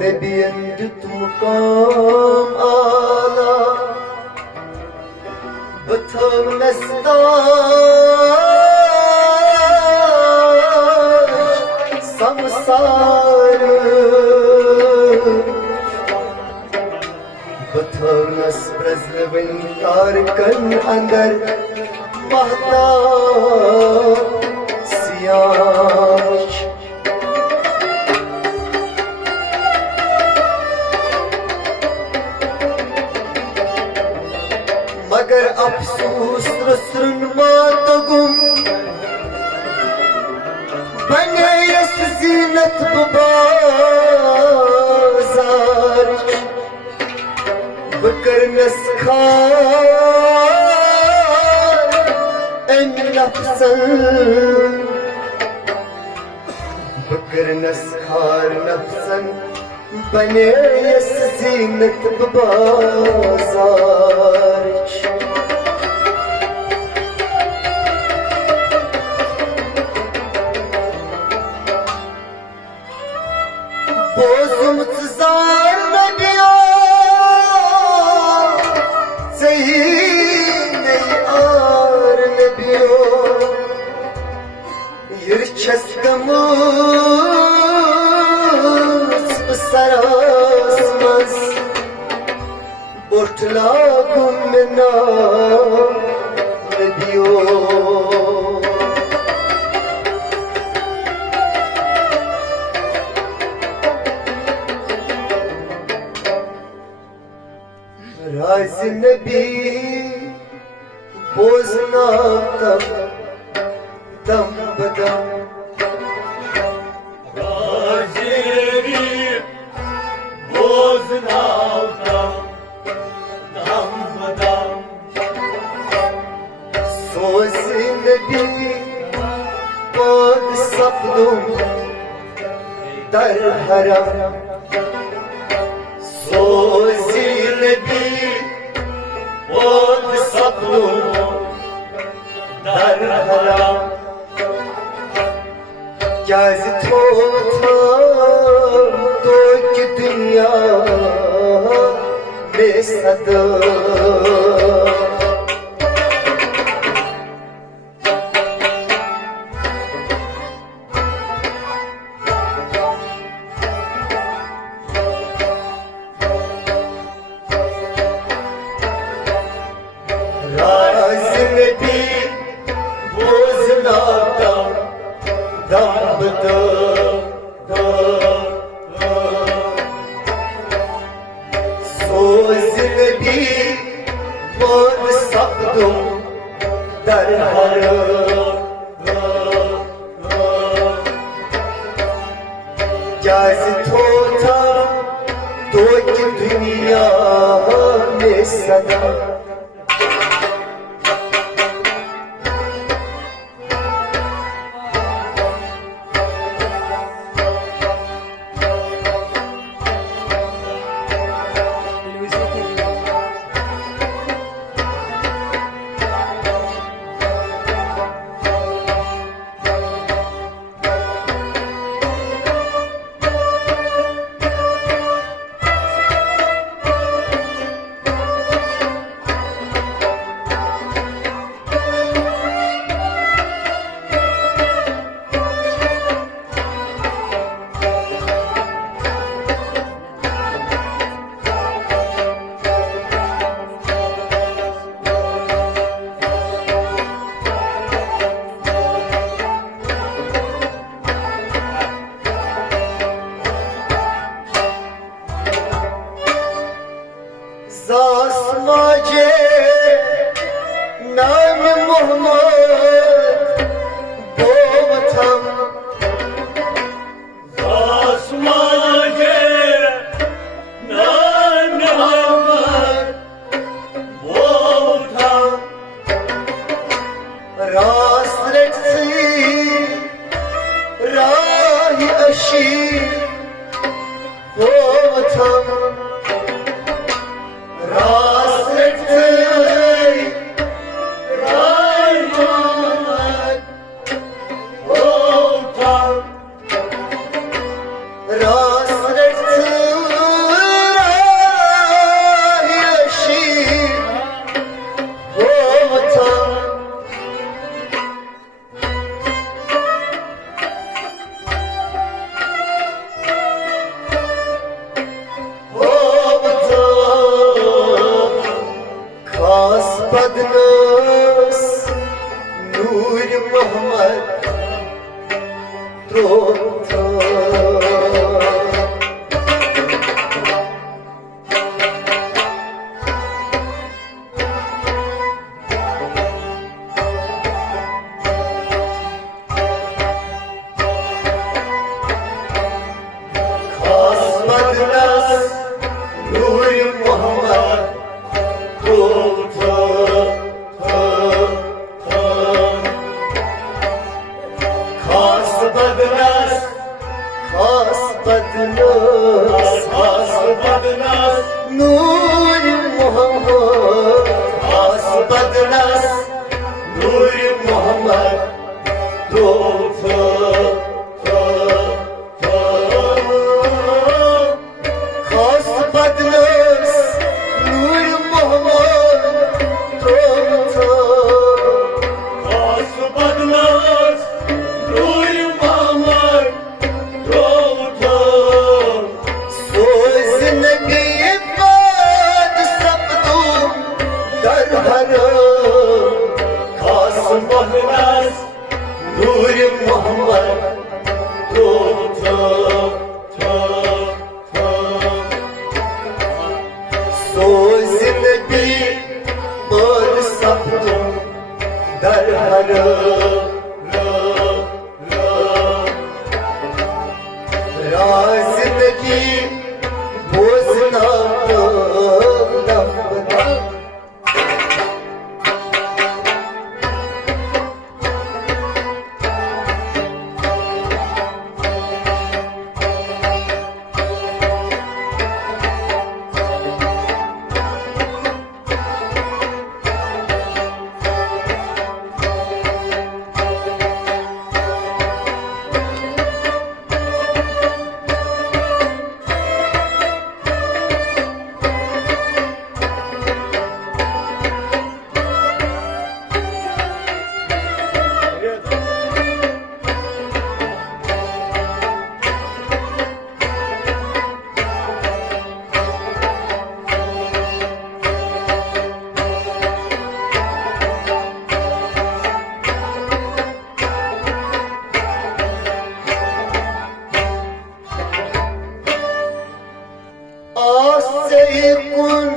نبي عندك مقام أعلى بطل مستاج سمسار بطل نسبرز لبنتار كن اندر مهتاب سياج मगर अफसोस रसरन मातगुम बने यस जीनत बाजार बकर नस्खार एन नफसन बकर नस्खार नफसन बने यस जीनत बाजार Bozum tızar nebiyo Zeyney ar nebiyo Yirçestemuz sarasmaz Bortla gummena nebiyo Raz Nebi boznaktam dam badam Raz Nebi boznaktam dam badam Soz Nebi bod sapdum dar haram Soz Nebi bod sapdum dar haram Gaz totam to ki dünya besada Raz Nebi boznaktam dam badam Soz Nebi bod sapdum dar haram Gaz totam to ki dünya में सदा Zasmace Nam Muhammed Boğatam Zasmace Nam Muhammed Boğatam Rasretsi Rahi aşi Boğatam بدناس نور محمد دوتا نور محمد بدناس نور محمد خاص بدناس نور محمد خاص بدناس نور محمد سوز نبی باد سبدو در حرام خاص بدناس نور محمد سوز نبی باد سبدو در حرام راز نبی بوزنا نفنا آسیکن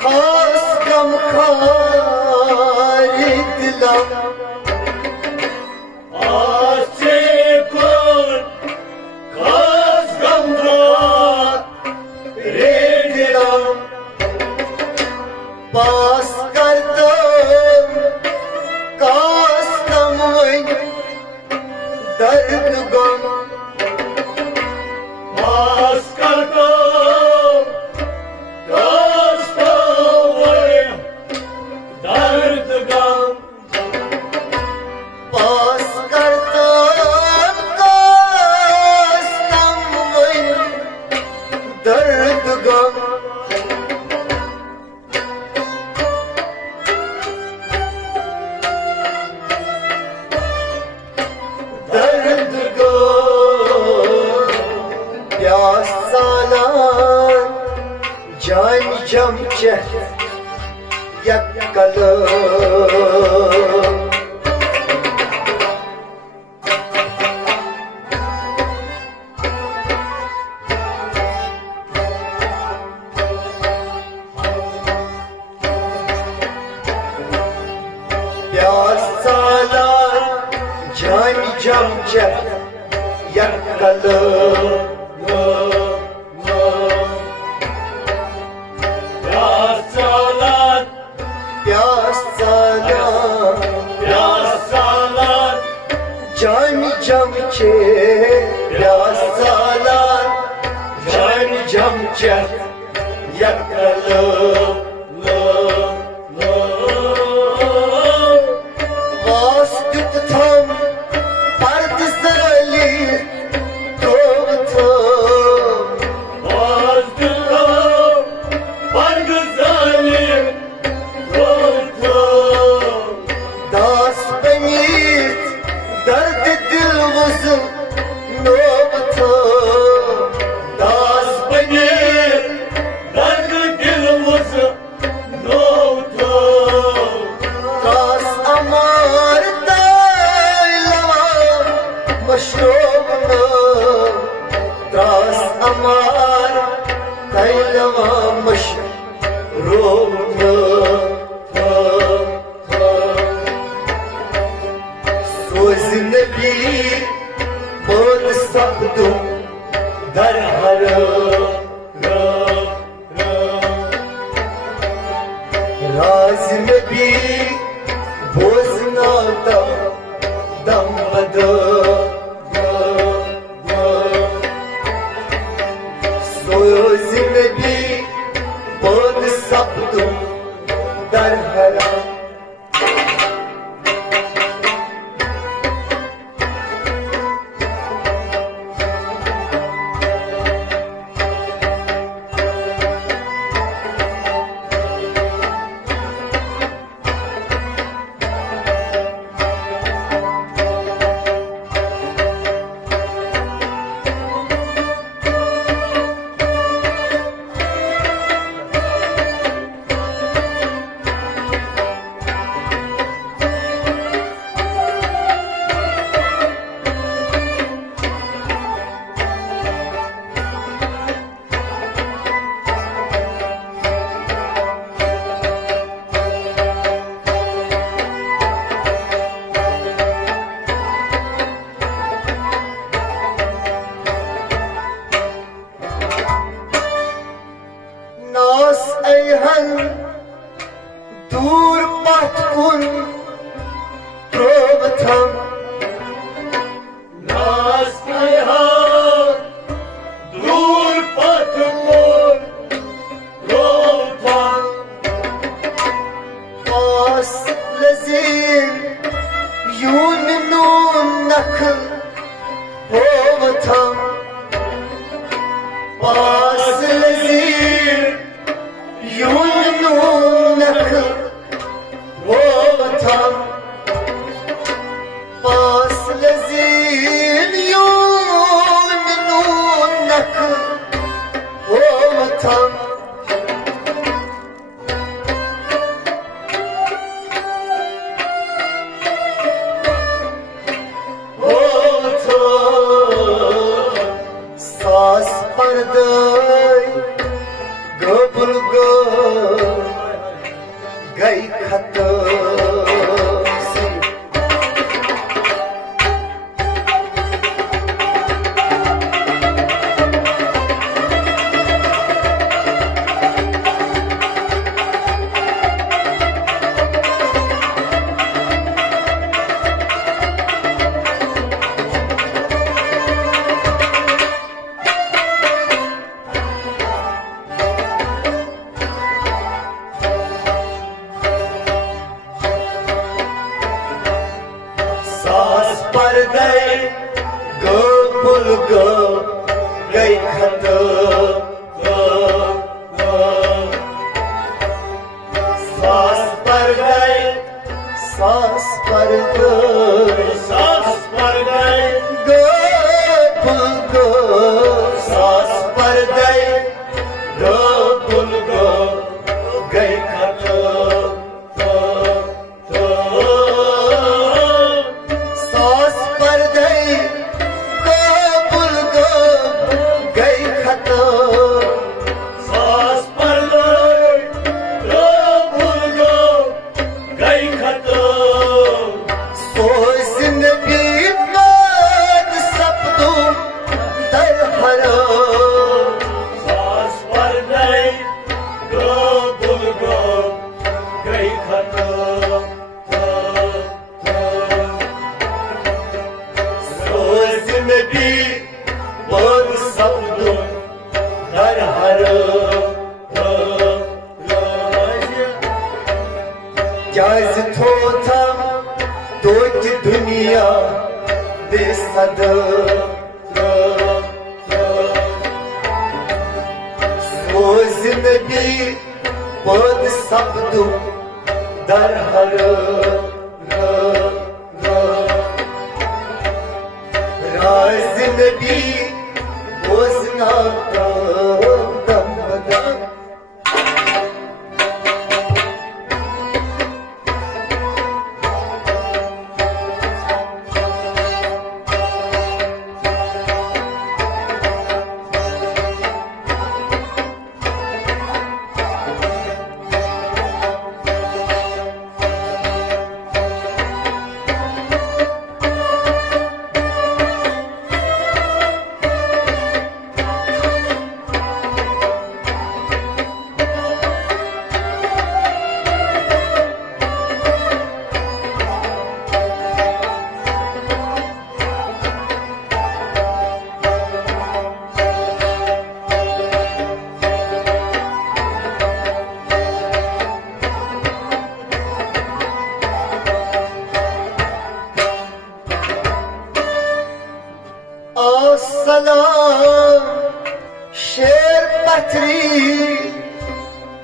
خواستم خاری دلم آسیکن خواستم خاری دلم باز کردم کاستم وی درد غم باز کردم درد غم باز کردم کاستم وی درد غم درد غم پیاس سالان جان جمچه یک کلم پیاس سالان جان جمچه یک کلم پیاس سالان جان جمچه پیاس سالان جان جمچه یک کلم واسطت تم پرد سرالی دوتم داس بنیت درد دل وزم نوبتم داس بنیر درد دل وزم kalamamış ruhumda. Sözüne bir bağlı sapdım derhara. Razime bir boznada dambada. Sözüne bir bağlı sapdım derhara. Nas eyhan dur batkun provatam. Nas ayhan dur patmur rotan. As lezin yunun nakıl provatam. As lezin yunun nakıl provatam. As lezin yunun nakıl provatam. Sas parday gobul go gai khatasi. Sas parday gobul go gai khatasi. Sas parday Sas parday gobul go. sas parday gobul go gai khatam. Sas parday gobul go gai khatasi. Sas parday gobul go gai khatam. Sözüne bir bağlı sapdım derhara. Sas parday gobul go gai khatam. Sözüne bir bağlı sapdım derhara. Gaz totam dört dünya besadım. Sözüne bir bağlı sapdım derhara. Razine bir boznadım damdan.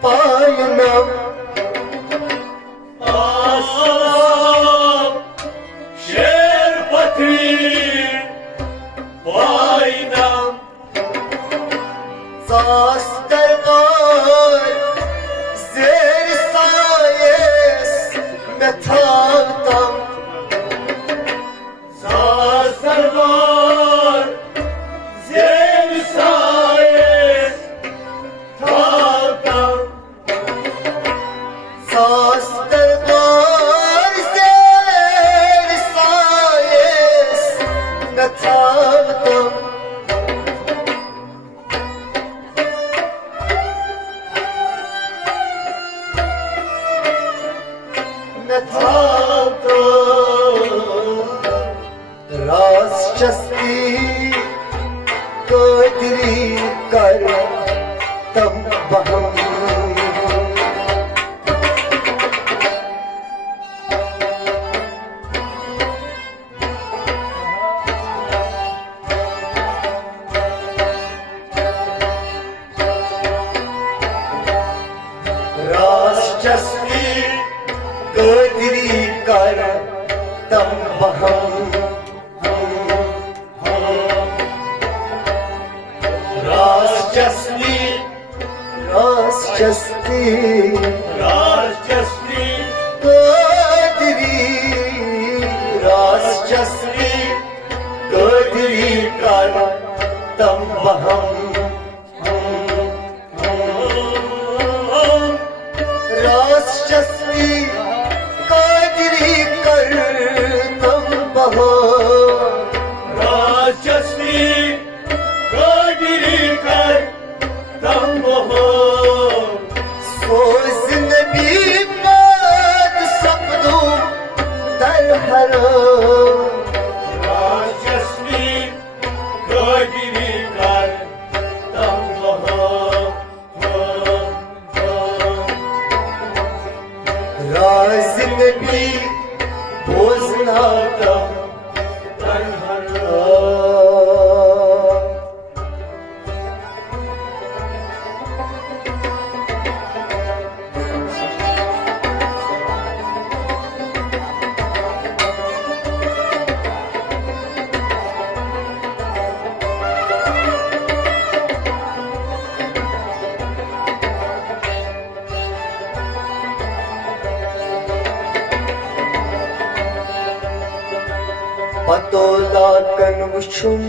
पायनम आसाम शेर पथरी वाइनम सास दरबार ज़ेर सायस में थामतम सास दरबार ज़ेर सायस थामतम सास दरबार ज़ेर सायस में थामतम रास चस्ती कोदरी कर तम बहम रास चस्ती कोदरी कर तम बहम राजस्वी रासचस्ती राजस्वी कोदरी रासचस्ती कोदरी कर तम बहम रासचस्ती कोदरी कर तम बहम राजस्वी गोदरी कर तम हो सोज नबी बात सबदू दर हरो राजस्वी गोदरी कर तम हो राज नबी भोजना तम तर हर पतोला कन वुशुम